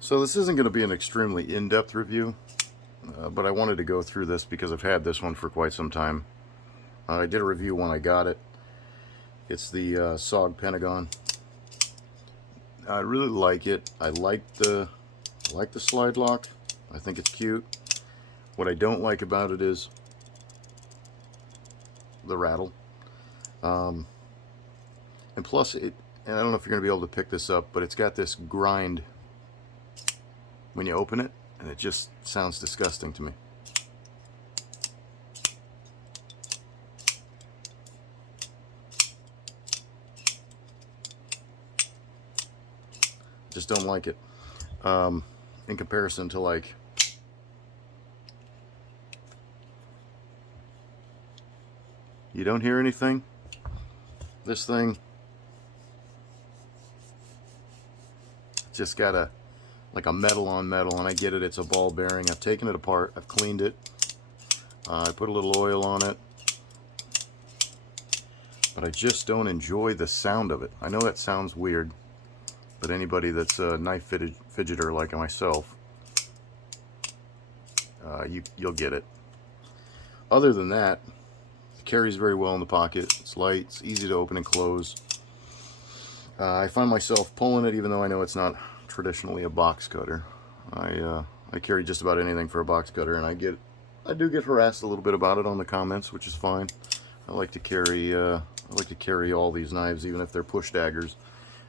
So this isn't going to be an extremely in-depth review, but I wanted to go through this because I've had this one for quite some time. I did a review when I got it. It's the SOG Pentagon. I really like it. I like the slide lock. I think it's cute. What I don't like about it is the rattle. And plus, and I don't know if you're going to be able to pick this up, but it's got this grind when you open it, and it just sounds disgusting to me. Just don't like it. In comparison to, like, you don't hear anything. This thing just got a metal on metal, and I get it, it's a ball bearing. I've taken it apart, I've cleaned it, I put a little oil on it, but I just don't enjoy the sound of it. I know that sounds weird, but anybody that's a knife fidgeter like myself, you'll get it. Other than that, it carries very well in the pocket. It's light, it's easy to open and close. I find myself pulling it even though I know it's not traditionally a box cutter. I carry just about anything for a box cutter, and I do get harassed a little bit about it on the comments, which is fine. I like to carry all these knives, even if they're push daggers,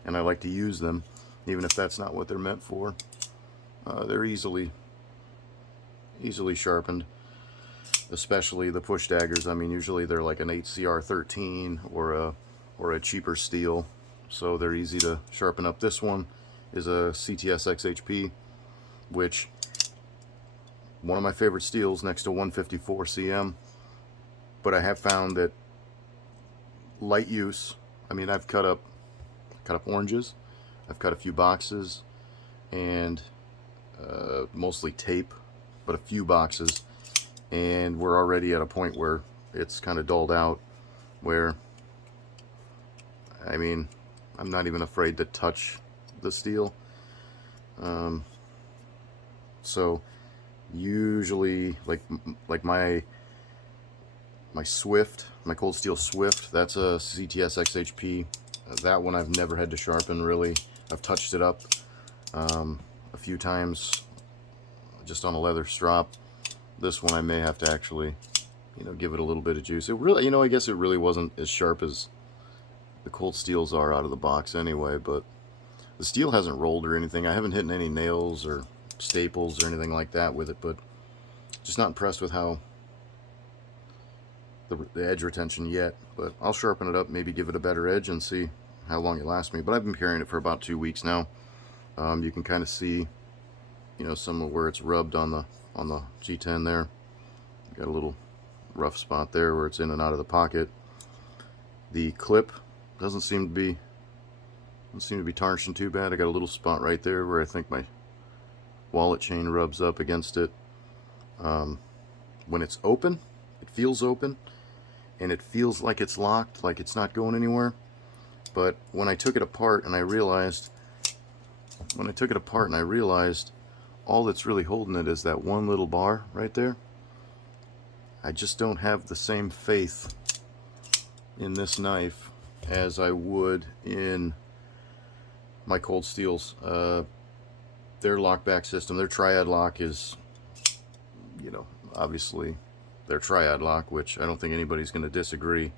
and I like to use them even if that's not what they're meant for. They're easily sharpened, especially the push daggers. I mean, usually they're like an HCR13 or a cheaper steel, so they're easy to sharpen up. This one is a CTS-XHP, which one of my favorite steels next to 154 cm. But I have found that light use, I mean, I've cut up oranges, I've cut a few boxes, and mostly tape, but a few boxes, and we're already at a point where it's kind of dulled out, where, I mean, I'm not even afraid to touch the steel. So usually, like my Swift, my cold steel Swift, that's a CTS-XHP. That one I've never had to sharpen, really. I've touched it up a few times just on a leather strop. This one I may have to actually, give it a little bit of juice. It really, I guess it really wasn't as sharp as the cold steels are out of the box anyway, but the steel hasn't rolled or anything. I haven't hit any nails or staples or anything like that with it, but just not impressed with how the edge retention yet. But I'll sharpen it up, maybe give it a better edge, and see how long it lasts me. But I've been carrying it for about 2 weeks now. You can kind of see, some of where it's rubbed on the G10 there. Got a little rough spot there where it's in and out of the pocket. The clip doesn't seem to be tarnishing too bad. I got a little spot right there where I think my wallet chain rubs up against it. When it's open, it feels open, and it feels like it's locked, like it's not going anywhere. But when I took it apart and I realized all that's really holding it is that one little bar right there, I just don't have the same faith in this knife as I would in my cold steels. Their lockback system, their triad lock is, obviously their triad lock, which I don't think anybody's going to disagree,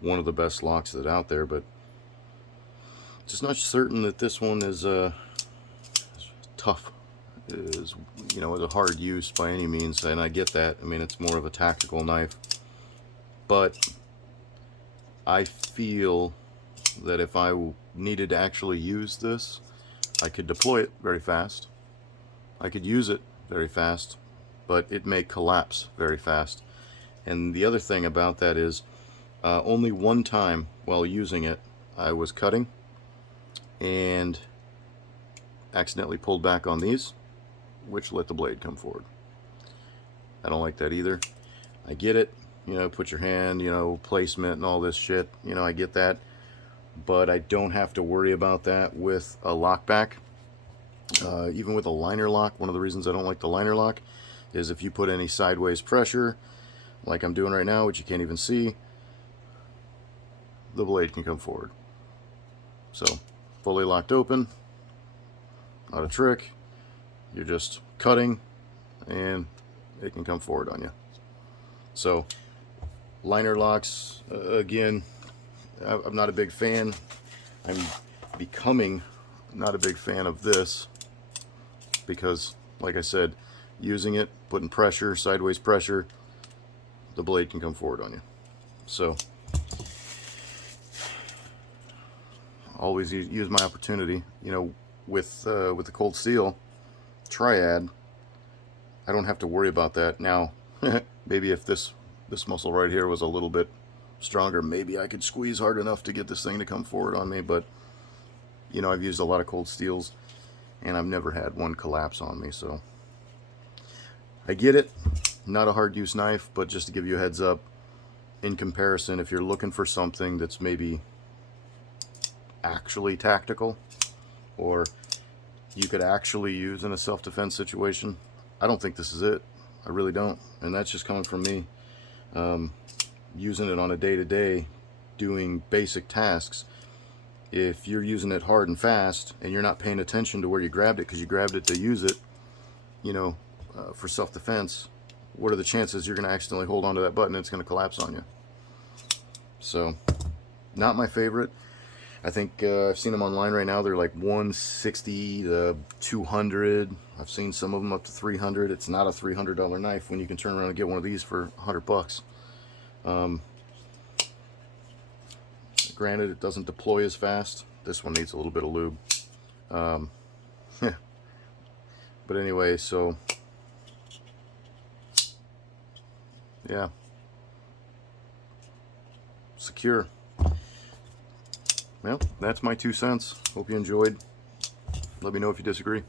one of the best locks that out there. But just not certain that this one is tough, is a hard use by any means, and I get that. I mean, it's more of a tactical knife, but I feel that if I needed to actually use this, I could deploy it very fast, I could use it very fast, but it may collapse very fast. And the other thing about that is, only one time while using it, I was cutting and accidentally pulled back on these, which let the blade come forward. I don't like that either. I get it, put your hand, placement and all this shit, I get that, but I don't have to worry about that with a lockback. Even with a liner lock, one of the reasons I don't like the liner lock is if you put any sideways pressure, like I'm doing right now, which you can't even see, the blade can come forward. So, fully locked open, not a trick. You're just cutting, and it can come forward on you. So, liner locks, again, I'm not a big fan. I'm becoming not a big fan of this because, like I said, using it, putting pressure, sideways pressure, the blade can come forward on you. So, always use my opportunity. You know, with the cold steel triad, I don't have to worry about that. Now, maybe if this muscle right here was a little bit stronger, maybe I could squeeze hard enough to get this thing to come forward on me, but you know, I've used a lot of cold steels and I've never had one collapse on me, so I get it. Not a hard use knife, but just to give you a heads up, in comparison, if you're looking for something that's maybe actually tactical or you could actually use in a self-defense situation, I don't think this is it. I really don't. And that's just coming from me. Using it on a day-to-day, doing basic tasks. If you're using it hard and fast and you're not paying attention to where you grabbed it because you grabbed it to use it, you know, for self-defense, what are the chances you're going to accidentally hold onto that button and it's going to collapse on you? So, not my favorite. I think I've seen them online right now. They're like 160 to 200. I've seen some of them up to 300. It's not a $300 knife when you can turn around and get one of these for $100. Granted, it doesn't deploy as fast. This one needs a little bit of lube. But anyway, so yeah, secure. Well, that's my 2 cents. Hope you enjoyed. Let me know if you disagree.